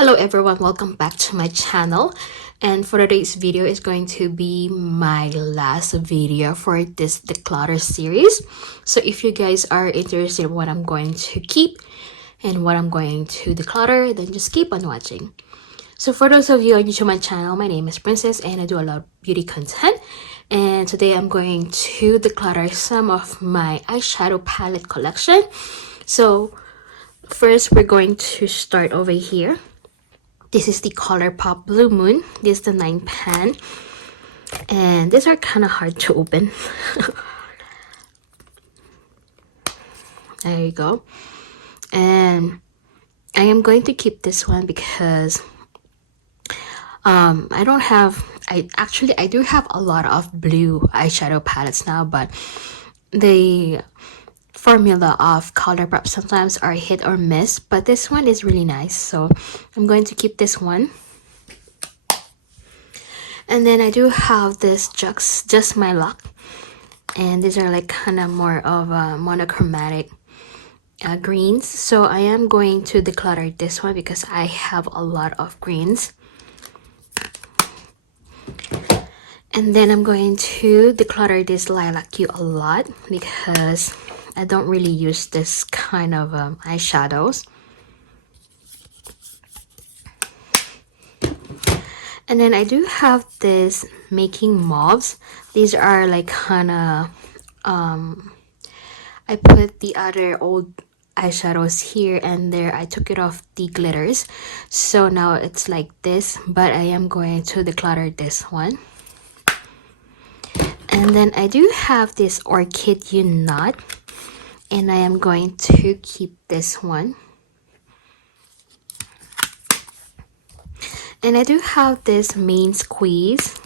Hello everyone, welcome back to my channel, and for today's video is going to be my last video for this declutter series. So if you guys are interested in what I'm going to keep and what I'm going to declutter, then just keep on watching. So for those of you new to my channel, my name is Princess and I do a lot of beauty content, and today I'm going to declutter some of my eyeshadow palette collection. So first we're going to start over here. This is the ColourPop Blue Moon. This is the 9 pan. And these are kind of hard to open. There you go. And I am going to keep this one because I do have a lot of blue eyeshadow palettes now, but the formula of ColourPop sometimes are hit or miss, but this one is really nice, so I'm going to keep this one. And then I do have this Just My Luck, and these are like kind of more of a monochromatic greens, so I am going to declutter this one because I have a lot of greens. And then I'm going to declutter this Lilac Hue a lot because I don't really use this kind of eyeshadows. And then I do have this Making Mauves. These are like kind of I put the other old eyeshadows here and there. I took it off the glitters, so now it's like this, but I am going to declutter this one. And then I do have this Orchid Unite, and I am going to keep this one. And I do have this Main Squeeze.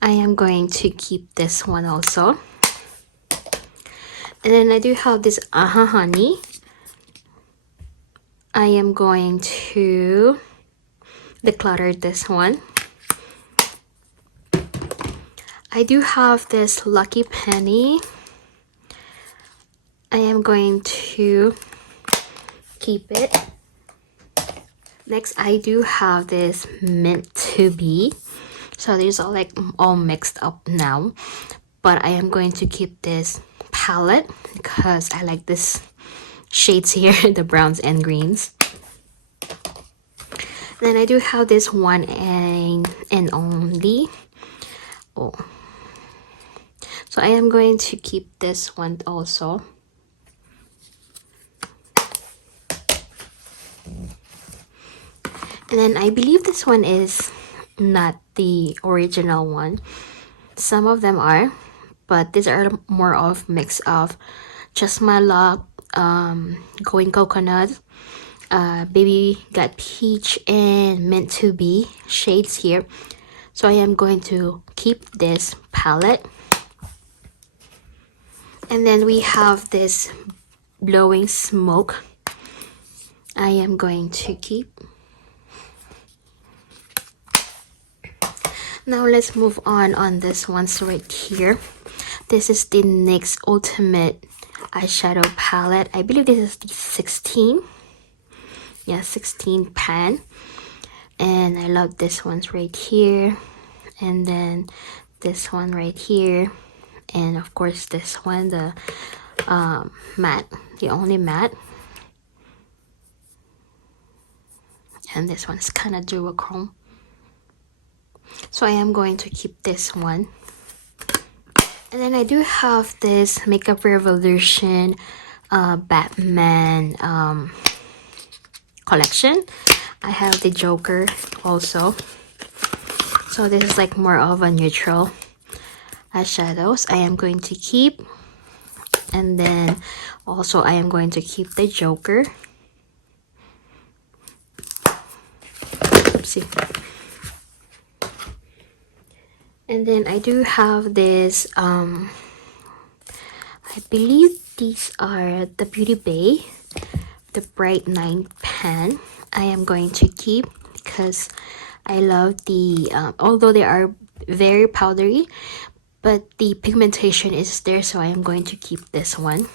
I am going to keep this one also. And then I do have this Honey. I am going to declutter this one. I do have this Lucky Penny. I am going to keep it. Next, I do have this Meant to Be. So these are like all mixed up now, but I am going to keep this palette because I like this shades here, the browns and greens. Then I do have this One and Only. Oh. So I am going to keep this one also. And then I believe this one is not the original one. Some of them are, but these are more of mix of Just My Luck, Going Coconut, Baby Got Peach, and Meant to Be shades here. So I am going to keep this palette. And then we have this Blowing Smoke. I am going to keep. Now let's move on this one. So right here, this is the NYX Ultimate Eyeshadow Palette. I believe this is the 16. Yeah, 16 pan. And I love this one's right here. And then this one right here. And of course this one, the matte, the only matte. And this one is kind of duochrome. So I am going to keep this one. And then I do have this Makeup Revolution Batman collection. I have the Joker also. So this is like more of a neutral eyeshadows I am going to keep. And then also I am going to keep the Joker. Oopsie. And then I do have this, I believe these are the Beauty Bay, the Bright 9 pan. I am going to keep because I love the, although they are very powdery, but the pigmentation is there, so I am going to keep this one.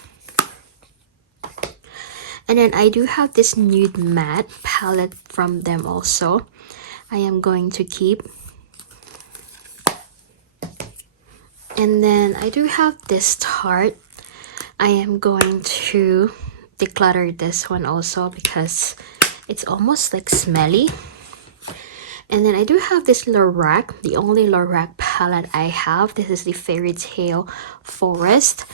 And then I do have this nude matte palette from them also. I am going to keep. And then I do have this Tarte. I am going to declutter this one also because it's almost like smelly. And then I do have this Lorac, the only Lorac palette I have. This is the Fairy Tale Forest.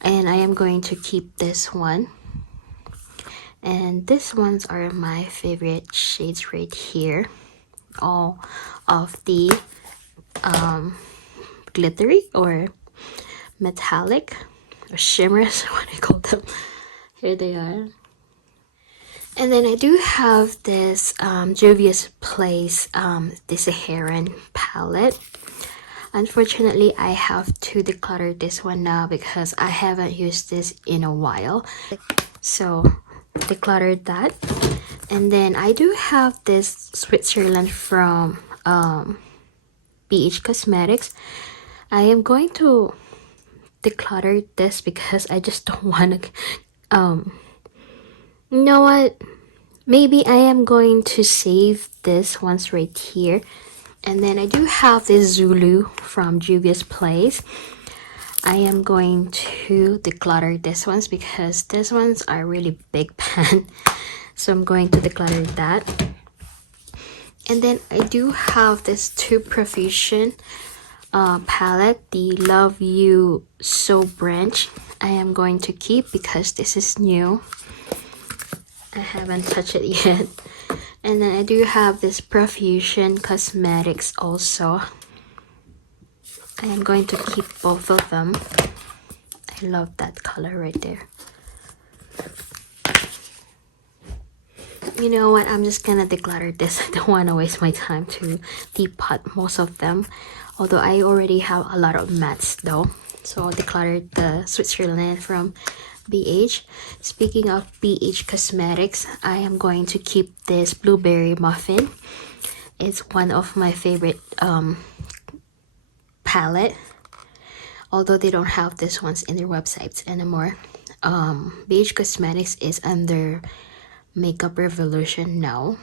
And I am going to keep this one. And these ones are my favorite shades right here. All of the glittery or metallic or shimmers, what I call them. Here they are. And then I do have this Juvia's Place, this Heron palette. Unfortunately, I have to declutter this one now because I haven't used this in a while. So, decluttered that. And then I do have this Switzerland from BH Cosmetics. I am going to declutter this because I just don't want to you know what, maybe I am going to save this once right here. And then I do have this Zulu from Juvia's Place. I am going to declutter this ones because these ones are really big pan. So I'm going to declutter that. And then I do have this Too Profusion palette, the Love You So Branch. I am going to keep because this is new. I haven't touched it yet. And then I do have this Profusion Cosmetics also. I am going to keep both of them. I love that color right there. You know what? I'm just gonna declutter this. I don't want to waste my time to depot most of them. Although I already have a lot of mattes though. So I'll declutter the Switzerland from BH. Speaking of BH Cosmetics, I am going to keep this Blueberry Muffin. It's one of my favorite palette. Although they don't have this ones in their websites anymore. BH Cosmetics is under Makeup Revolution now.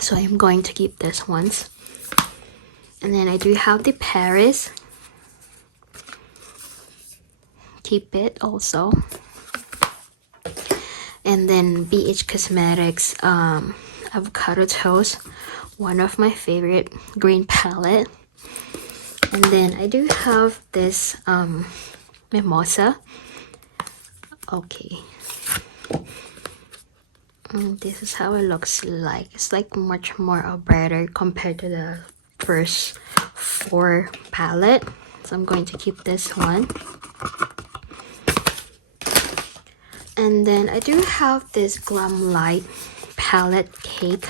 So I'm going to keep this ones. And then I do have the Paris. Keep it also. And then BH Cosmetics Avocado Toast, one of my favorite green palette. And then I do have this Mimosa. Okay. This is how it looks like. It's like much more brighter compared to the first 4 palette. So I'm going to keep this one. And then I do have this Glam Light palette cake.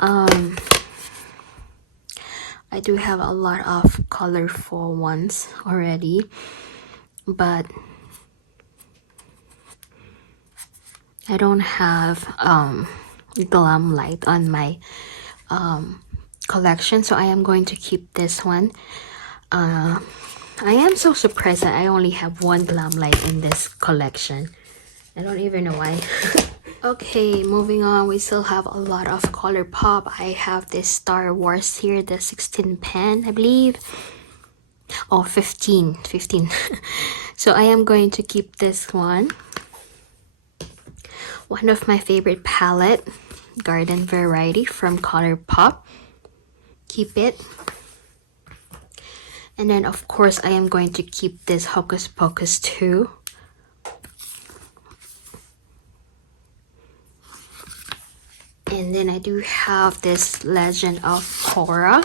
I do have a lot of colorful ones already, but I don't have Glam Light on my collection, so I am going to keep this one. I am so surprised that I only have 1 Glam Light in this collection. I don't even know why. Okay, moving on. We still have a lot of ColourPop. I have this Star Wars here, the 16 pen, I believe. Oh, 15. So I am going to keep this one. One of my favorite palette, Garden Variety from ColourPop. Keep it. And then of course I am going to keep this Hocus Pocus 2. And then I do have this Legend of Korra.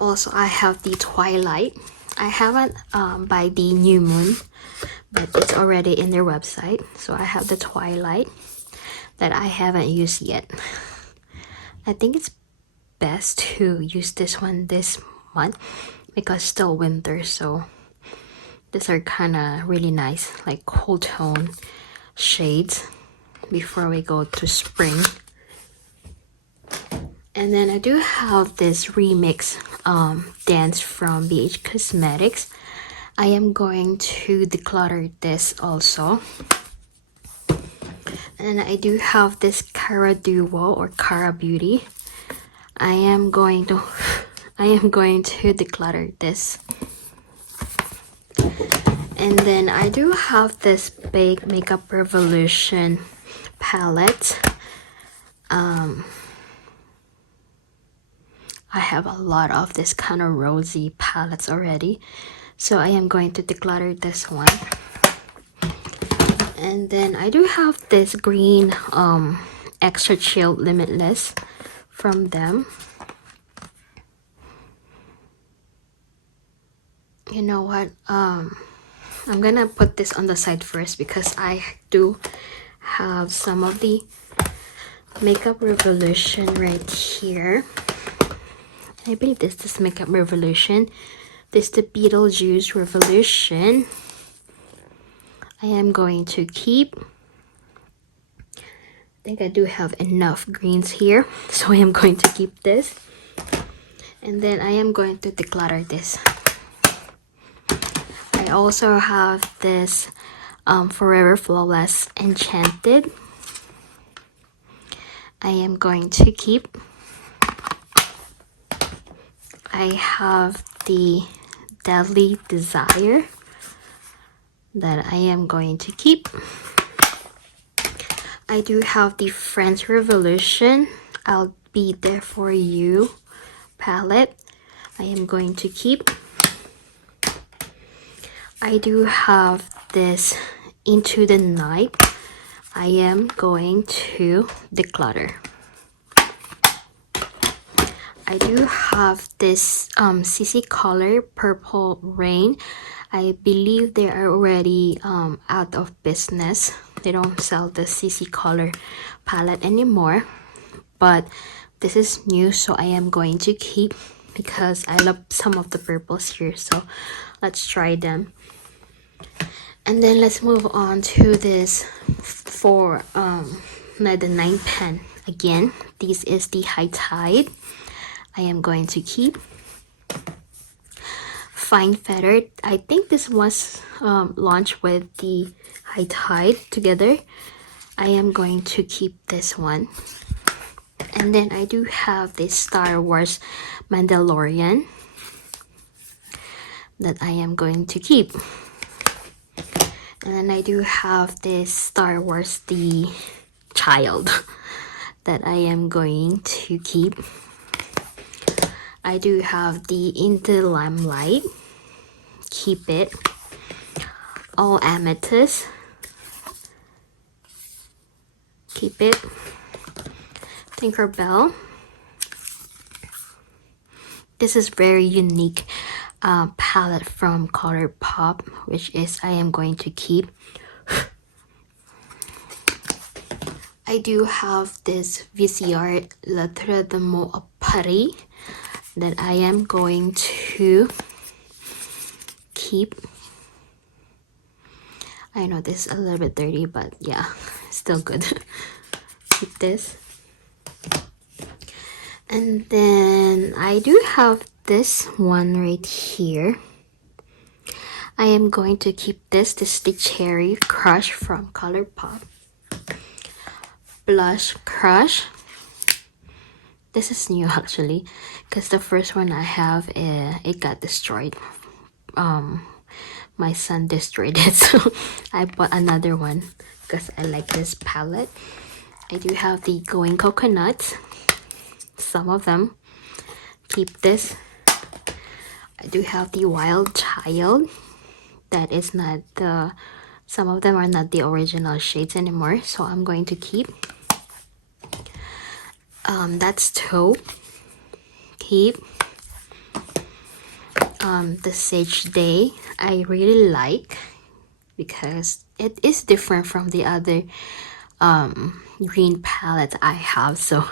Also, I have the Twilight. I haven't buy the New Moon, but it's already in their website. So I have the Twilight that I haven't used yet. I think it's best to use this one this month because it's still winter, so these are kind of really nice, like cool tone shades before we go to spring. And then I do have this remix dance from BH Cosmetics. I am going to declutter this also. And I do have this Cara Duo or Cara Beauty. I am going to declutter this. And then I do have this big Makeup Revolution palette. I have a lot of this kind of rosy palettes already, so I am going to declutter this one. And then I do have this green Extra Chill Limitless from them. You know what, I'm gonna put this on the side first because I do have some of the Makeup Revolution right here. I believe this is Makeup Revolution. This is the Beetlejuice Revolution. I am going to keep. I think I do have enough greens here, so I am going to keep this. And then I am going to declutter this. I also have this Forever Flawless Enchanted. I am going to keep. I have the Deadly Desire that I am going to keep. I do have the Friends Revolution I'll Be There For You palette. I am going to keep. I do have this Into the Night. I am going to declutter. I do have this CC Color Purple Rain. I believe they are already out of business. They don't sell the CC Color palette anymore. But this is new, so I am going to keep because I love some of the purples here. So let's try them. And then let's move on to this for the 9 pen. Again, this is the High Tide. I am going to keep. Fine Feathered. I think this was launched with the High Tide together. I am going to keep this one. And then I do have this Star Wars Mandalorian that I am going to keep. And then I do have this Star Wars The Child that I am going to keep. I do have the Into the Limelight. Keep it. All Amethyst. Keep it. Tinkerbell. This is very unique palette from ColourPop, which is I am going to keep. I do have this VCR Lettre de Mots à Paris that I am going to keep. I know this is a little bit dirty, but yeah, still good. Keep this. And then I do have this one right here. I am going to keep this. This is the Cherry Crush from ColourPop. Blush Crush. This is new actually, because the first one I have, it got destroyed. My son destroyed it, so I bought another one because I like this palette. I do have the Going Coconut. Some of them. Keep this. I do have the Wild Child. That is not the... Some of them are not the original shades anymore, so I'm going to keep. That's Taupe. Keep. The Sage Day I really like because it is different from the other green palette I have. So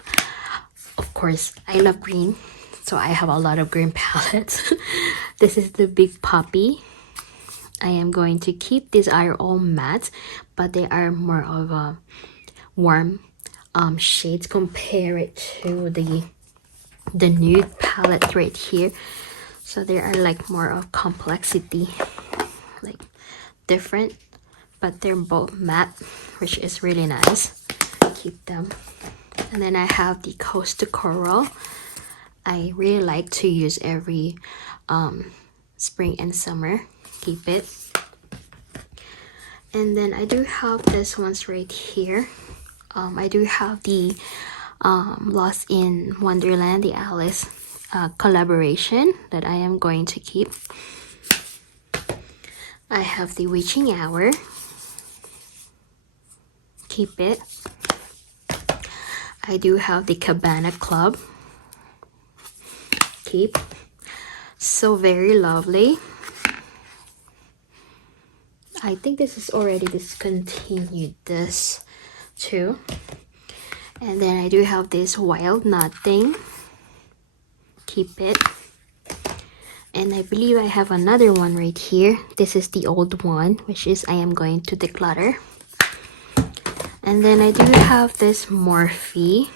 of course I love green, so I have a lot of green palettes. This is the Big Poppy. I am going to keep. These are all matte, but they are more of a warm shades compared to the the nude palette right here. So there are like more of complexity, like different, but they're both matte, which is really nice. Keep them. And then I have the Coast to Coral. I really like to use every spring and summer. Keep it. And then I do have this ones right here. I do have the Lost in Wonderland, the Alice collaboration that I am going to keep. I have the Witching Hour. Keep it. I do have the Cabana Club. Keep. So very lovely. I think this is already discontinued, this too. And then I do have this Wild Nothing. Keep it. And I believe I have another one right here. This is the old one, which is I am going to declutter. And then I do have this Morphe.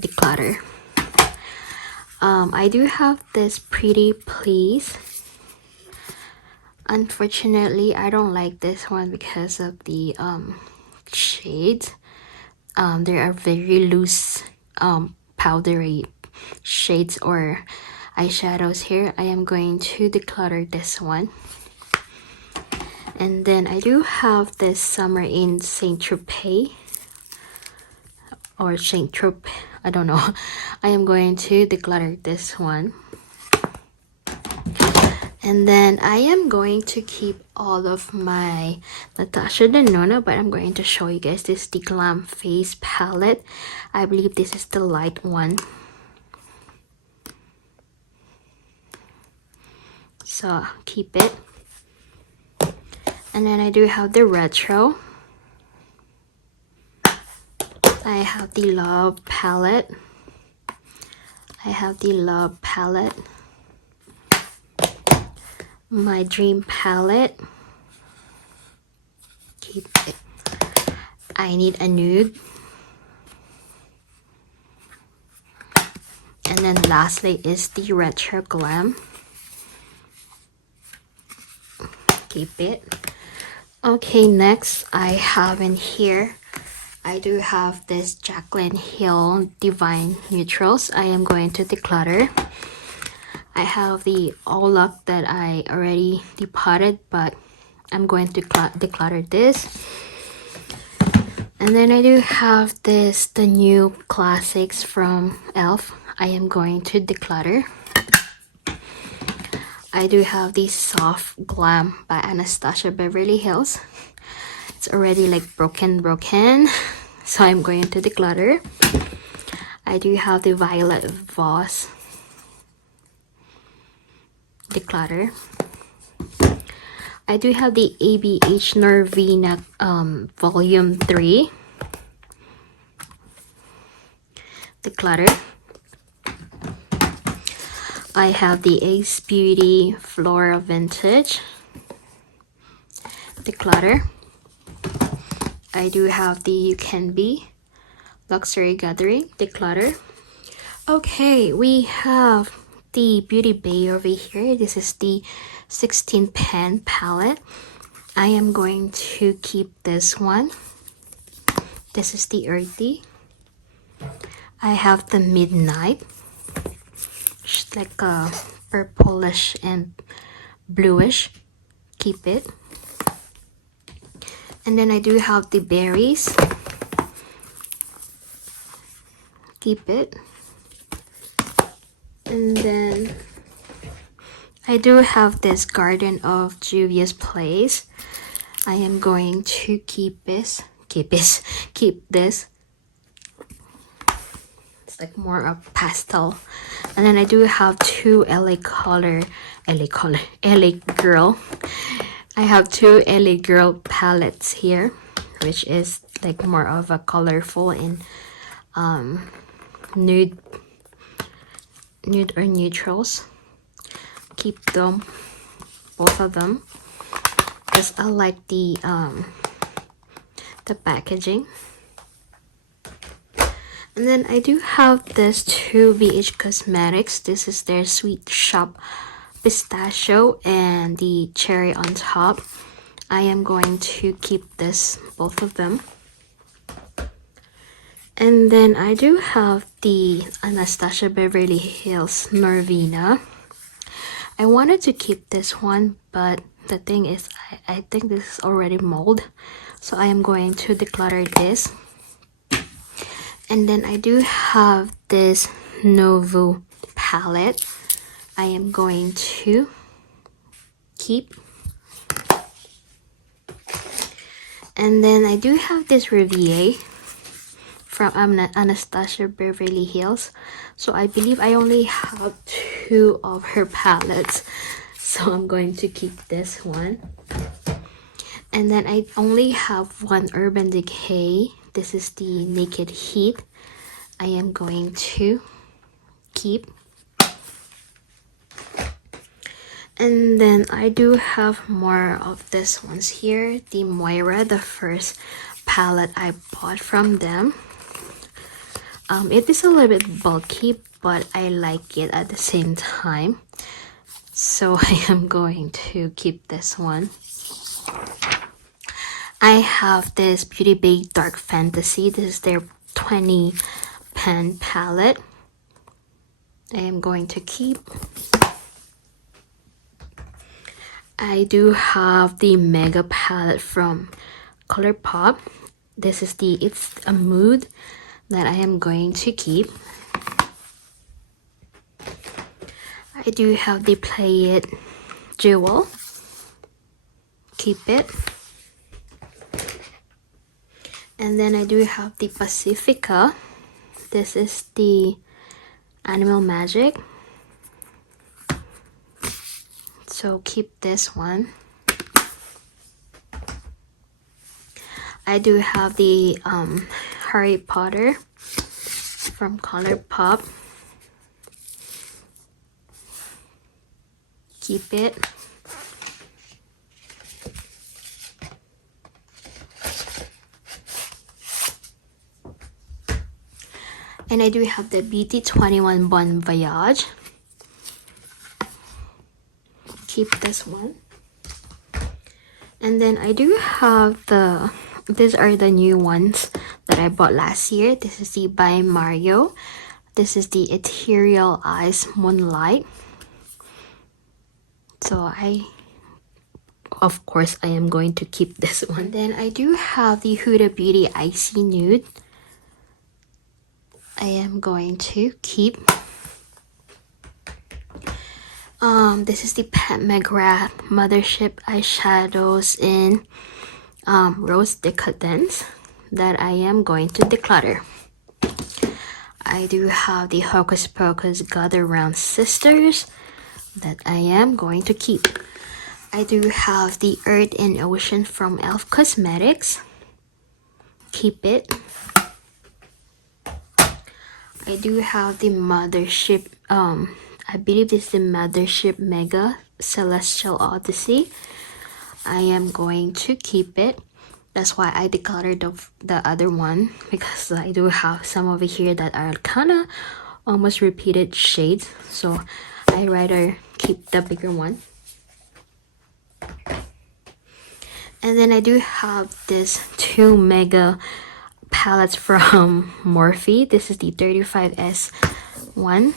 Declutter. I do have this Pretty Please. Unfortunately, I don't like this one because of the shades. There are very loose powdery shades or eyeshadows here. I am going to declutter this one. And then I do have this Summer in Saint Tropez or Saint Tropez, I don't know. I am going to declutter this one. And then I am going to keep all of my Natasha Denona, but I'm going to show you guys this, the Glam Face palette. I believe this is the light one. So keep it. And then I do have the Retro. I have the Love palette. I have the Love palette. My Dream palette. Keep it. I Need a Nude. And then lastly is the Retro Glam. Keep it. Okay, next I have in here, I do have this Jaclyn Hill Divine Neutrals. I am going to declutter. I have the All Luck that I already depotted, but I'm going to declutter this. And then I do have this, the new classics from e.l.f. I am going to declutter. I do have the Soft Glam by Anastasia Beverly Hills. It's already like broken, so I'm going to declutter. I do have the Violet Voss. Declutter. I do have the ABH Norvina Volume 3. Declutter. I have the Ace Beauty Flora Vintage. Declutter. I do have the You Can Be Luxury Gathering. Declutter. Okay, we have the Beauty Bay over here. This is the 16 pan palette. I am going to keep this one. This is the Earthy. I have the Midnight. It's like a purplish and bluish. Keep it. And then I do have the Berries. Keep it. And then I do have this Garden of Juvia's Place. I am going to keep this. It's like more of pastel. And then I do have two LA Girl. I have two LA Girl palettes here, which is like more of a colorful and nude or neutrals. Keep them, both of them, because I like the packaging. And then I do have this two VH Cosmetics. This is their Sweet Shop Pistachio and the cherry on top. I am going to keep this, both of them. And then I do have the Anastasia Beverly Hills Norvina. I wanted to keep this one, but the thing is, I think this is already mold. So I am going to declutter this. And then I do have this Novo palette. I am going to keep. And then I do have this Riviere from Anastasia Beverly Hills. So I believe I only have two of her palettes. So I'm going to keep this one. And then I only have one Urban Decay. This is the Naked Heat. I am going to keep. And then I do have more of this ones here. The Moira, the first palette I bought from them. It is a little bit bulky, but I like it at the same time. So I am going to keep this one. I have this Beauty Bay Dark Fantasy. This is their 20 pen palette. I am going to keep. I do have the Mega palette from ColourPop. This is the It's a Mood that I am going to keep. I do have the Play It Jewel. Keep it. And then I do have the Pacifica. This is the Animal Magic. So keep this one. I do have the Harry Potter from ColourPop. Keep it. And I do have the BT21 Bon Voyage. Keep this one. And then I do have these are the new ones that I bought last year. This is the By Mario. This is the Ethereal Eyes Moonlight. So of course I am going to keep this one. Then I do have the Huda Beauty Icy Nude. I am going to keep. This is the Pat McGrath Mothership Eyeshadows in Rose Decadence that I am going to declutter. I do have the Hocus Pocus Gather Round Sisters that I am going to keep. I do have the Earth and Ocean from Elf Cosmetics. Keep it. I do have the Mothership, I believe this is the Mothership Mega Celestial Odyssey. I am going to keep it. That's why I decluttered the other one, because I do have some over here that are kind of almost repeated shades. So I rather keep the bigger one. And then I do have this two mega palettes from Morphe. This is the 35S one.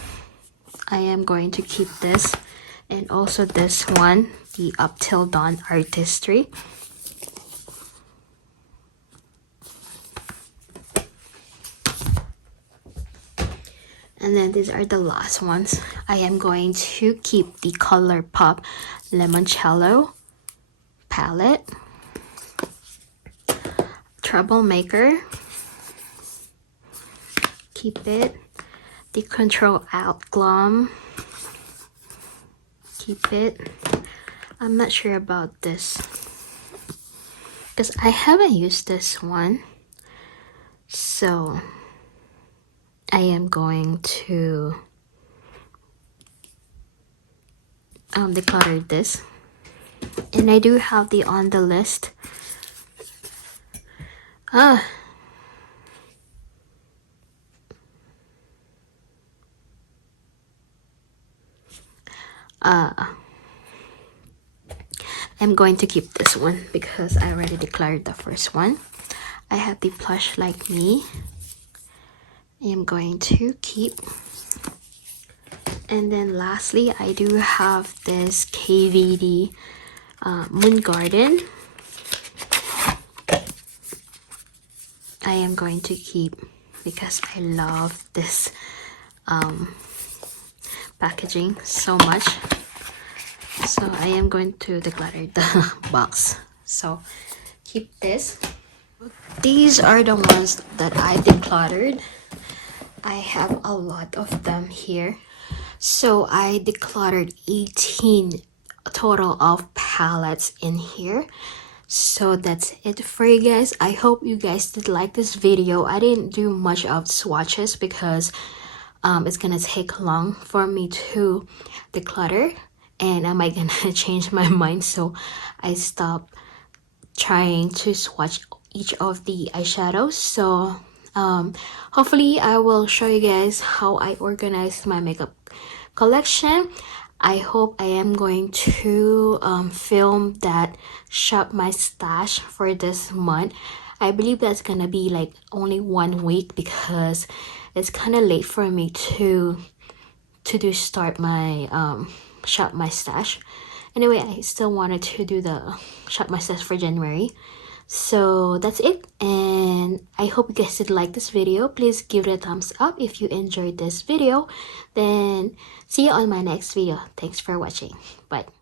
I am going to keep this. And also this one, the Up Till Dawn Artistry. And then these are the last ones. I am going to keep the ColourPop Limoncello palette. Troublemaker. Keep it. The Control Alt Glom. Keep it. I'm not sure about this because I haven't used this one. So I am going to declutter this. And I do have the On the List. I'm going to keep this one because I already declared the first one. I have the Plush Like Me. I am going to keep. And then lastly, I do have this KVD Moon Garden. I am going to keep because I love this packaging so much. So I am going to declutter the box. So keep this. These are the ones that I decluttered. I have a lot of them here. So I decluttered 18 total of palettes in here. So that's it for you guys. I hope you guys did like this video. I didn't do much of swatches because it's gonna take long for me to declutter, and I might gonna change my mind, so I stopped trying to swatch each of the eyeshadows. So hopefully I will show you guys how I organize my makeup collection. I hope I am going to film that shop my stash for this month. I believe that's gonna be like only 1 week because it's kind of late for me to start my shop my stash. Anyway, I still wanted to do the shop my stash for January. So that's it, and I hope you guys did like this video. Please give it a thumbs up if you enjoyed this video. Then see you on my next video. Thanks for watching. Bye.